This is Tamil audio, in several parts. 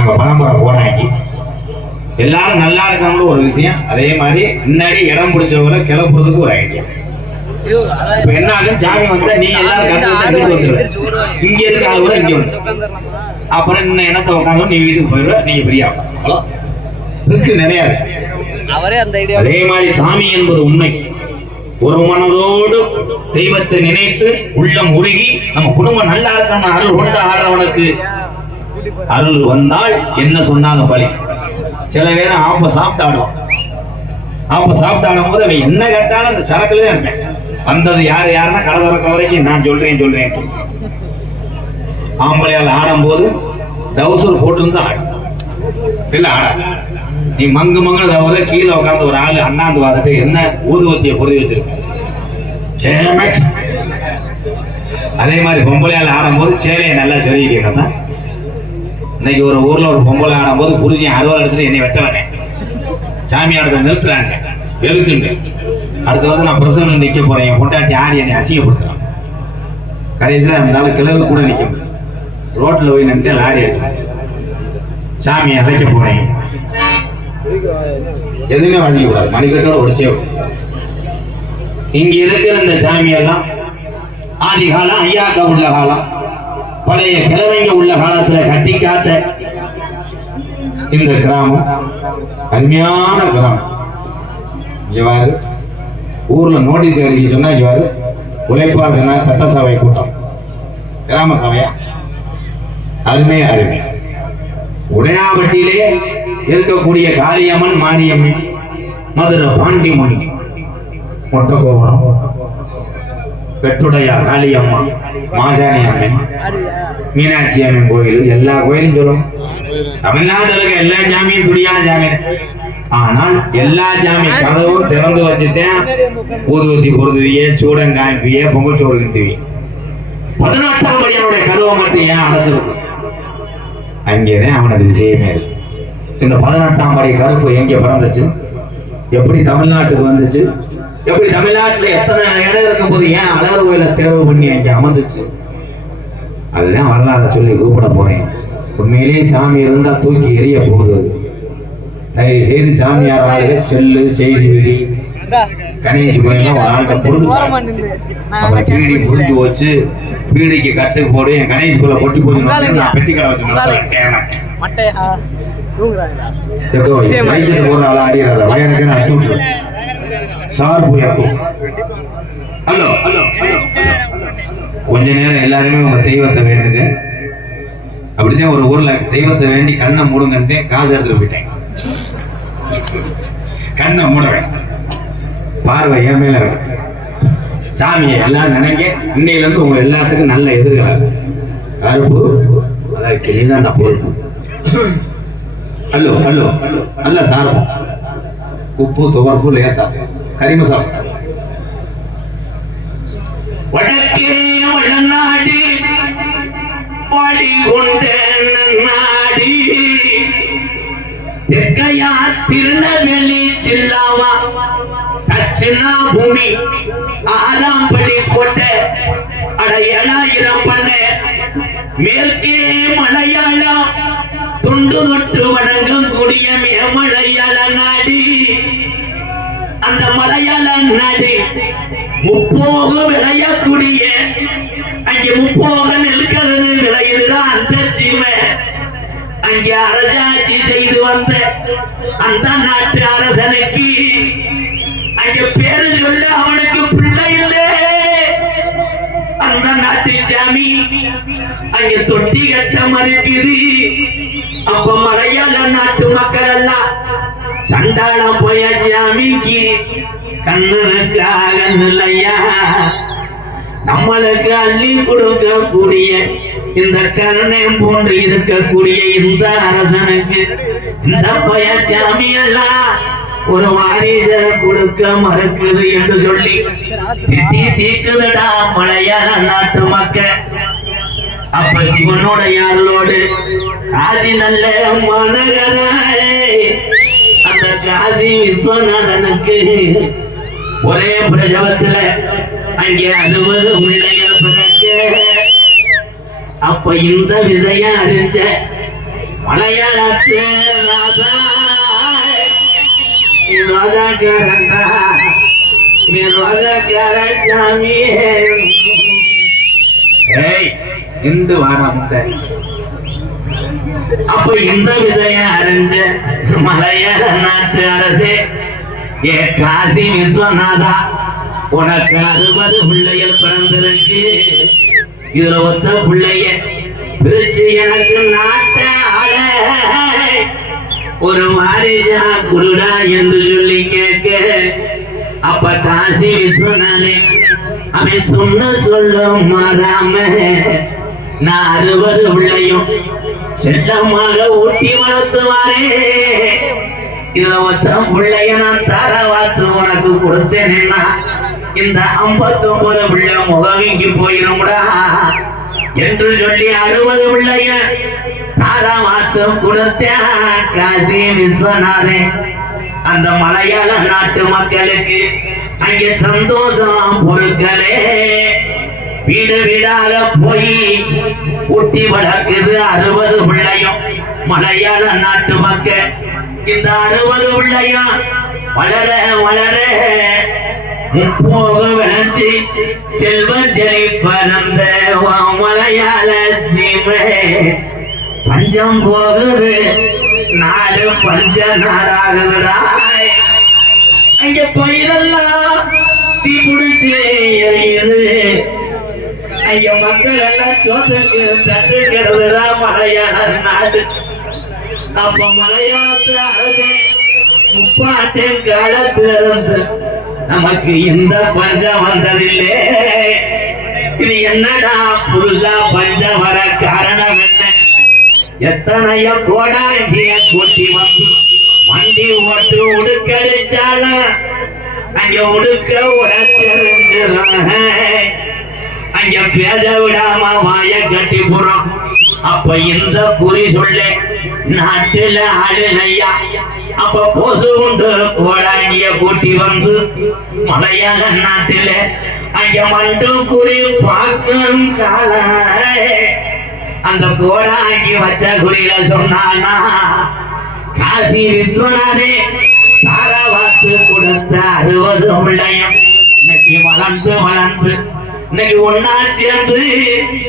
நாங்க பரம்பரை போனாக்கி எல்லாரும் நல்லா இருக்கணும்னு ஒரு விஷயம். அதே மாதிரி முன்னாடி இடம் பிடிச்சவங்கள கிளப்புறதுக்கு ஒரு ஐடியா இப்ப என்ன ஆகும் ஜாமி வந்தா நீ எல்லாரும் இங்க வந்துருவ இங்க இருக்க ஆள் கூட இங்க வந்து அப்புறம் இன்னும் என்னத்தை உட்காந்து நீ வீட்டுக்கு போயிடுவ? நீங்க ஃப்ரீயா அவ்வளோ இருக்கு நிறைய இருக்கு. அவரே அந்த ஐடியா அதே மாதிரி சாமி என்பது உண்மை. ஒரு மனதோடு தெய்வத்தை நினைத்து உள்ளம் உருகி நம்ம குடும்பம் நல்லா இருக்கணும் அருள் கொண்டு ஆடுறவனுக்கு அருள் வந்தால் என்ன சொன்னாலும் பலி? சில பேர் ஆப்ப சாப்பிட்டாடும் ஆப்ப சாப்பிட்டாடும் போது அவன் என்ன கேட்டாலும் அந்த சரக்குல தான் இருப்பேன். வந்தது யார் யாருன்னா கடை திறக்க வரைக்கும் நான் சொல்றேன் சொல்றேன். ஆம்பளையால் ஆடும்போது டவுசர் போட்டு ஆடும் இல்ல ஆட. நீ மங்கு மங்கு தவிர கீழே உட்காந்து ஒரு ஆள் அண்ணாந்து பார்த்துட்டு என்ன ஊதுவத்தியை பொருதி வச்சிருக்க? அதே மாதிரி பொம்பளையால் ஆடும்போது சேலையை நல்லா சொல்லிக்கிறேன் இன்னைக்கு ஒரு ஊர்ல ஒரு பொம்பளை ஆடும்போது புரிஞ்சு அறுவாள் எடுத்துட்டு என்னை வெட்ட வேணேன் சாமி அடுத்த நிறுத்துறாங்க. எதுக்குண்டு? அடுத்த வருஷம் நான் பிரசவம் நிற்க போறேன். என் பொண்டாட்டி ஆடி என்னை அசிங்கப்படுத்துறான் கடைசியில் இருந்தாலும் கிழவு கூட நிற்க முடியும் ரோட்டில் போய் நின்று லாரி எடுத்து சாமியை அழைக்க போறேன். எதுவுமே வாசிக்க கூடாது. மணிக்கட்டோட உடைச்சே இங்க இருக்கிற இந்த சாமி எல்லாம் ஆதி காலம் ஐயா கவுண்ட காலம் பழைய கிழமைங்க உள்ள காலத்துல கட்டி காத்த இந்த கிராமம். அருமையான கிராமம். இங்க ஊர்ல நோட்டீஸ் அடிக்க சொன்னா இங்க சட்டசபை கூட்டம். கிராம சபையா? அருமை அருமை. உடையாபட்டியிலே இருக்கக்கூடிய காளியம்மன் மாரியம்மன் மதுரை பாண்டிமணி. மொட்டகோபுரம் வெட்டுடையா காளியம்மா மாசாணி அம்மன் மீனாட்சி அம்மன் கோயில் எல்லா கோயிலும் சொல்லும் தமிழ்நாட்டில் இருக்க எல்லா சாமியும் துடியான ஜாமி. ஆனால் எல்லா சாமி கதவும் திறந்து வச்சுட்டேன் ஊதுவத்தி பொருதுவியே சூடம் காமிப்பியே பொங்கல் சோறு கிட்டுவி பதினெட்டாம் படியானுடைய கதவை மட்டும் ஏன் அடைச்சிருக்கும் அங்கேதான் அவனது விஷயமே இருக்கு இந்த பதினெட்டாம் படி கருப்பு எங்கே பிறந்துச்சு? எப்படி தமிழ்நாட்டுக்கு வந்துச்சு? எப்படி தமிழ்நாட்டுல எத்தனை இடம் இருக்கும்போது ஏன் அழகர் கோயில தேர்வு பண்ணி அங்கே அமர்ந்துச்சு? அதுதான் வரலாறு சொல்லி கூப்பிட போறேன். உண்மையிலேயே சாமி இருந்தா தூக்கி எரிய போகுது. அது. தயவு செய்து சாமியார் செல்லு செய்தி விதி. கணேசி கோயிலாம் கொடுத்துட்டாங்க அப்புறம் பீடி புரிஞ்சு வச்சு பீடிக்கு கட்டு போடு. என் கணேஷ் குள்ள கொட்டி போது நான் பெட்டி கடை வச்சு நடத்துறேன். போற ஆளா அடிக்கிறாத வயனுக்கு நான் விட்டுருவேன் சார் போய் அக்கும் ஹலோ ஹலோ கொஞ்ச நேரம் எல்லாருமே உங்க தெய்வத்தை வேண்டுங்க. அப்படிதான் ஒரு ஊர்ல தெய்வத்தை வேண்டி கண்ணை மூடுங்கன்ட்டு காசு எடுத்துட்டு போயிட்டேன். கண்ணை மூடுறேன். பார்வை என் மேல. சாமியை எல்லாம் நினைங்க. இன்னையில இருந்து உங்க எல்லாத்துக்கும் நல்ல எதிர்காலம் கருப்பு அதாவது நீதான் பொறுப்பு ஹலோ ஹலோ நல்ல சாரம் உப்பு துவர்ப்பு லேசா. கரிமசாலம் வடக்கே வளநாடி பாடி நாடி தெற்கையா திருநெல்வேலி சில்லாவா தட்சிணா பூமி ஆறாம் படி கோட்டை அட ஏழாயிரம் பண்ண மேற்கே மலையாளம் துண்டு தொட்டு வணங்கும் கூடிய மேமலையாள நாடி. அந்த மலையாள நாடு முப்போக விளையக்கூடிய அங்கே முப்போக நிற்கிறது விளையுதுதான் அந்த சீமை. அங்கே அரசாட்சி செய்து வந்த அந்த நாட்டு அரசனுக்கு அங்கே பேரு சொல்ல அவனுக்கு பிள்ளை இல்லை. அந்த நாட்டு சாமி அங்கே தொட்டி கட்ட மறுக்குது. அப்ப மலையாள நாட்டு மக்கள் எல்லாம் சண்டாளம் போய சாமிக்கு கண்ணனுக்காக இல்லையா நம்மளுக்கு அள்ளி கொடுக்கக்கூடிய இந்த கருணை போன்று இருக்கக்கூடிய இந்த அரசனுக்கு இந்த பய சாமியெல்லாம் ஒரு வாரிச கொடுக்க மறுக்குது என்று சொல்லி திட்டி தீக்குதுடா மலையாள நாட்டு மக்கள். அப்ப சிவனோட யாரோடு? காசி நல்ல மனகராயே காசி விஸ்வநாதனுக்கு ஒரே பிரசவத்துல அங்கே அறுபது பிள்ளைகள் பிறக்க. அப்ப இந்த விஷயம் அறிஞ்ச மலையாளத்து ராசா நீ நீ ரோஜாக்கார சாமி. ஏய் இந்து வாடா முட்டை. அப்ப இந்த விஷயம் அறிஞ்ச மலையாள நாட்டு அரசே ஏ காசி விஸ்வநாதா உனக்கு அறுபது பிள்ளைகள் பிறந்திருக்கு. இதுல ஒத்த பிள்ளைய பிரிச்சு எனக்கு நாட்ட ஆள. ஒரு மாரிஜா குருடா என்று சொல்லி கேட்க அப்ப காசி விஸ்வநாதே அவன் சொன்ன சொல்லும் மாறாம நான் அறுபது பிள்ளையும் செல்லமாக ஊட்டி வளர்த்துவாரே. இதுல மொத்தம் பிள்ளைய நான் தாராவாத்து வாத்து உனக்கு கொடுத்தேன்னா இந்த ஐம்பத்தி ஒன்பது பிள்ளை முகவிங்கி போயிரும்டா. என்று சொல்லி அறுபது பிள்ளைய தாரா வாத்து காசி விஸ்வநாதே. அந்த மலையாள நாட்டு மக்களுக்கு அங்கே சந்தோஷம் பொருட்களே. வீடு வீடாக போய் ஊட்டி வளர்க்குது அறுபது பிள்ளையும். மலையாள நாட்டு மக்கள் இந்த அறுபது பிள்ளையும் வளர வளர முப்போக விளைஞ்சி செல்வ ஜெலி பறந்த மலையாள சீமை. பஞ்சம் போகுது நாடு பஞ்ச நாடாகுதுடா. அங்க பயிரெல்லாம் தீ பிடிச்சு எரியுது. அங்க மக்கள் எல்லாம் சோத்துக்கு தட்டுங்கிறது மலையாள நாடு. அப்ப மலையாளத்துல அழுது முப்பாட்டு காலத்துல இருந்து நமக்கு இந்த பஞ்சம் வந்ததில்லை. இது என்னடா புதுசா பஞ்சம் வர காரணம் என்ன? எத்தனையோ கோடாங்கிய கூட்டி வந்து வண்டி ஓட்டு உடுக்கடிச்சாலும் அங்க உடுக்க உடச்சிருந்துரும் அங்க பேச விடாம வாய கட்டி போறோம் அப்ப இந்த குறி சொல்ல நாட்டுல ஆளுநையா அப்ப கொசு உண்டு கோடாங்கிய கூட்டி வந்து மலையாள நாட்டுல அங்க மண்டு குறி பார்க்கும் கால அந்த கோடாங்கி வச்ச குறியில சொன்னானா காசி விஸ்வநாதே தாராவாத்து கொடுத்த அறுபது பிள்ளையும் இன்னைக்கு வளர்ந்து வளர்ந்து இன்னைக்கு ஒன்னா சேர்ந்து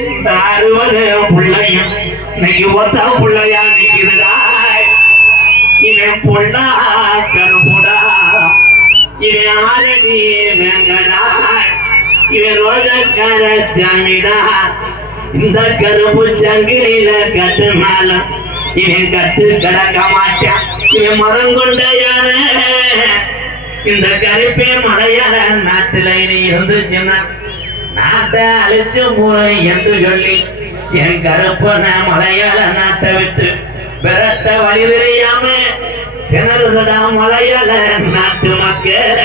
இந்த அறுபது பிள்ளையும் இன்னைக்கு ஒத்த பிள்ளையா நிக்குதுடா. இவன் பொண்ணா கருப்புடா. இவன் ஆரணி வேங்கடா. இவன் ரோஜக்கார சாமிடா. இந்த கருப்பு சங்கிலில கட்டுனாலும் இவன் கட்டு கிடக்க மாட்டான். இவன் மதம் கொண்ட யானை இந்த கருப்பே மலையாள நாட்டுல இனி இருந்துச்சுன்னா நாட்டை அழிச்சு மூளை என்று சொல்லி என் கருப்பன மலையாள நாட்டை விட்டு பெறத்த வழி தெரியாம திணறுதடா மலையாள நாட்டு மக்கள்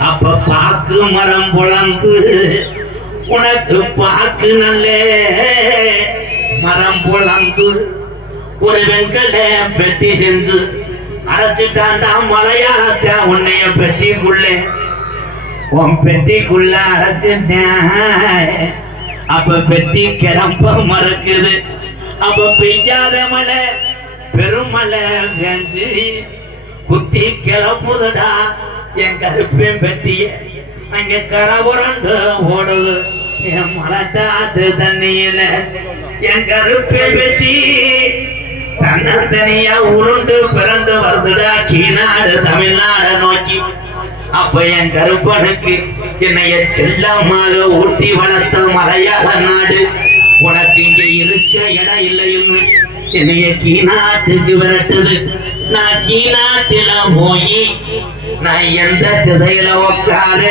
அப்ப பாக்கு மரம் புலந்து உனக்கு பாக்கு நல்லே. மரம் புலந்து ஒரு வெங்கல பெட்டி செஞ்சு அடைச்சிட்டாண்டா மலையாளத்தை உன்னைய பெட்டிக்குள்ளே. உன் பெட்டிக்குள்ள அடைச்சிட்டேன் அப்ப பெட்டி கிளம்ப மறக்குது. அப்ப பெய்யாத மலை பெருமலை வேஞ்சு குத்தி கிளம்புதுடா என் கருப்பேன் பெட்டிய அங்க கரபுரண்டு ஓடுது. என் மலட்டாத்து தண்ணியில என் கருப்பே பெட்டி. தன்னந்தனியா உருண்டு பிறந்து வருதுடா. கீநாடு தமிழ்நாடு நோக்கி. அப்ப என் கருப்பனுக்கு என்னைய செல்லமாக ஊட்டி வளர்த்த மலையாள நாடு. உனக்கு இங்க இருக்க இடம் இல்லைன்னு என்னைய கீநாட்டுக்கு விரட்டுது. நான் கீநாட்டில போய் நான் எந்த திசையில உட்கார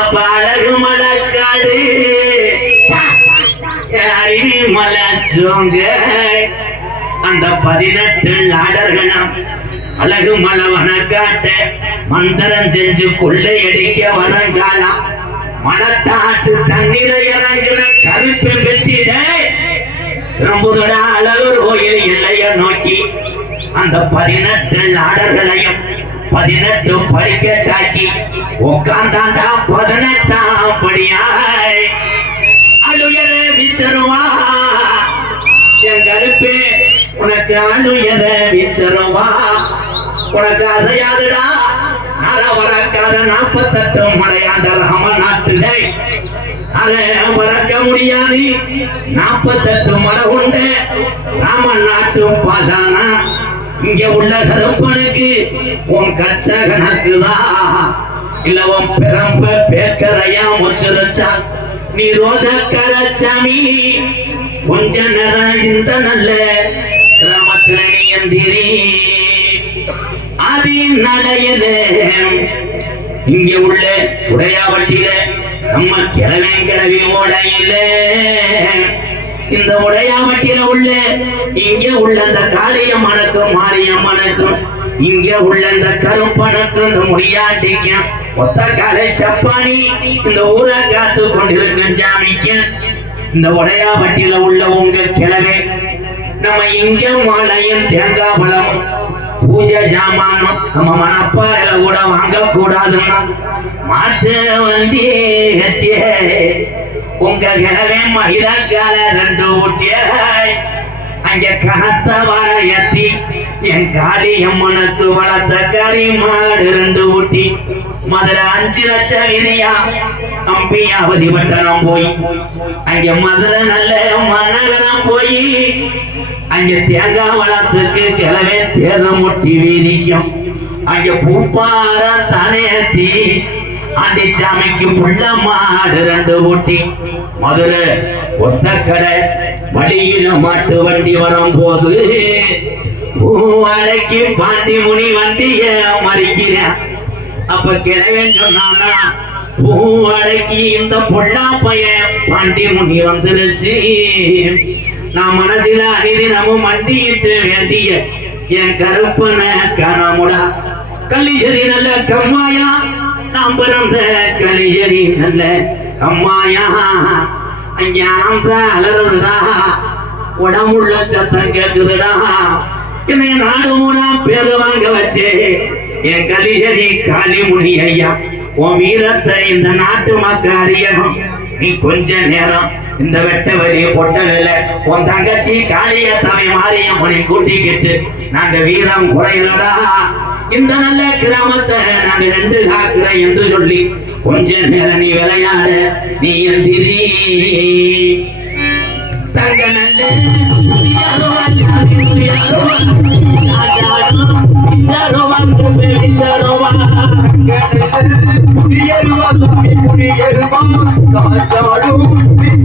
அப்ப அழகு மலக்காடு அறிவி மலை சோங்க. அந்த பதினெட்டு நாடர்களும் அழகு மலவன காட்ட மந்திரம் செஞ்சு கொள்ளையடிக்க வரங்காலாம் மனத்தாட்டு தண்ணீர இறங்குற கருப்பை வெட்டிட திரும்புதடா அழகு கோயில் இல்லைய நோக்கி. அந்த பதினெட்டு ஆடர்களையும் பதினெட்டு படிக்கட்டாக்கி உட்கார்ந்தாண்டா பதினெட்டாம் படியாய். அழுயர விச்சருவா என் கருப்பே உனக்கு அணுயர வீச்சரவா உனக்கு அசையாதுடா நர வரக்காத நாற்பத்தெட்டு மலையாண்ட ராம நாட்டிலே அதை வளர்க்க முடியாது. நாற்பத்தெட்டு மலை உண்டு ராம நாட்டு பாசானா இங்க உள்ள கருப்பனுக்கு உன் கச்ச கணக்குதான் இல்ல உன் பிறம்ப பேக்கரையா முச்சிருச்சா. நீ ரோச கரச்சாமி கொஞ்ச நேரம் இந்த நல்ல கிராமத்துல நீ எந்திரி. ஆதி நடையில. இங்க உள்ள உடையாவட்டியில நம்ம கிழமை கிழவி உடையில இந்த உடையாவட்டியில உள்ள இங்க உள்ள இந்த காளியம்மனுக்கும் மாரியம்மனுக்கும் இங்க உள்ள இந்த கருப்பனுக்கும் இந்த முடியாட்டிக்கும் ஒத்த காலை சப்பானி இந்த ஊரை காத்து கொண்டிருக்கும் ஜாமிக்கும் இந்த உடையாவட்டியில உள்ள உங்க கிழமை நம்ம இங்க மாலையும் தேங்காய் பழமும் பூஜை சாமானும் நம்ம மனப்பாறையில கூட வாங்க கூடாதுன்னா மாற்று வண்டி கட்டிய உங்க கிழவே மகிழக்கால ரெண்டு ஊட்டிய அங்க கனத்த வர எத்தி என் காளி அம்மனுக்கு வளர்த்த கறி மாடு ரெண்டு ஊட்டி. மதுரை அஞ்சு லட்சம் இதையா அம்பியாவதி பட்டணம் போய். அங்க மதுரை நல்ல மன்னகரம் போய் அங்க தேங்காய் வளத்துக்கு கிளவே தேரம் முட்டி வீரியம் அங்க பூப்பார தனேத்தி அந்த சாமிக்கு புள்ள மாடு ரெண்டு ஊட்டி. மதுரை ஒத்தக்கரை கடை வழியில மாட்டு வண்டி வரும் போது பூவரைக்கு பாண்டி முனி வந்திய மறிக்கிறேன் அப்ப கிழவன் சொன்னானா பூவரைக்கு இந்த பொள்ளா பையன் பாண்டி முனி வந்துருச்சு. நான் மனசில அனிதினமும் மண்டியிட்டு வேண்டிய என் கருப்பன காணாமுடா கலிஜரி நல்ல கம்மாயா நாம் பிறந்த கலிஜரி நல்ல கம்மாயா. அங்கே அந்த அலறுதுடா உடம்புள்ள சத்தம் கேட்குதுடா என்னை நாடு மூணா பேரு வாங்க வச்சு என் கலிஜரி காளிமுனி ஐயா உன் வீரத்தை இந்த நாட்டு மக்கள் அறியணும். நீ கொஞ்ச நேரம் இந்த வெட்ட வெளி பொட்டல உன் தங்கச்சி காளிய தவை மாறிய முனை கூட்டிக்கிட்டு நாங்க வீரம் குறையலடா. இந்த நல்ல கிராமத்தை நாங்க ரெண்டு காக்குறேன் என்று சொல்லி கொஞ்ச நேரம் நீ விளையாட நீ எந்திரி தங்க நல்ல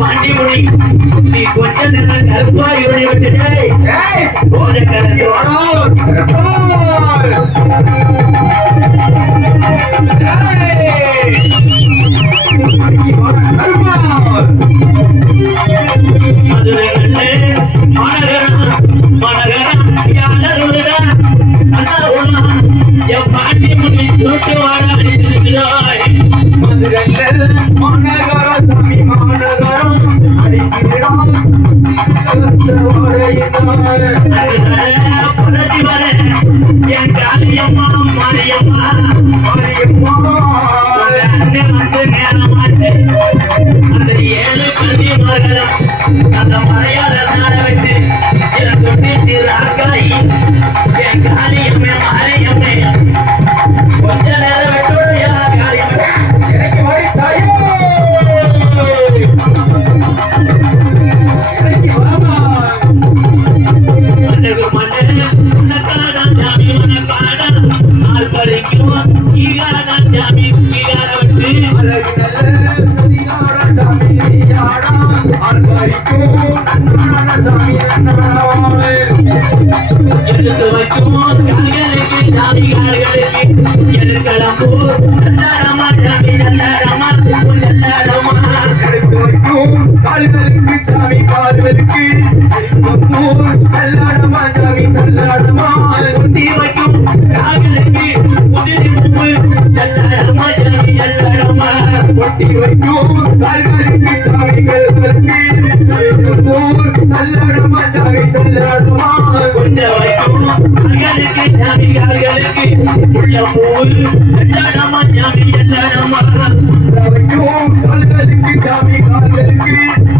பாறையோடு முடி நீ கொஞ்ச நேரம் கருப்பாய் ஓடி வச்சுட்டே சாமி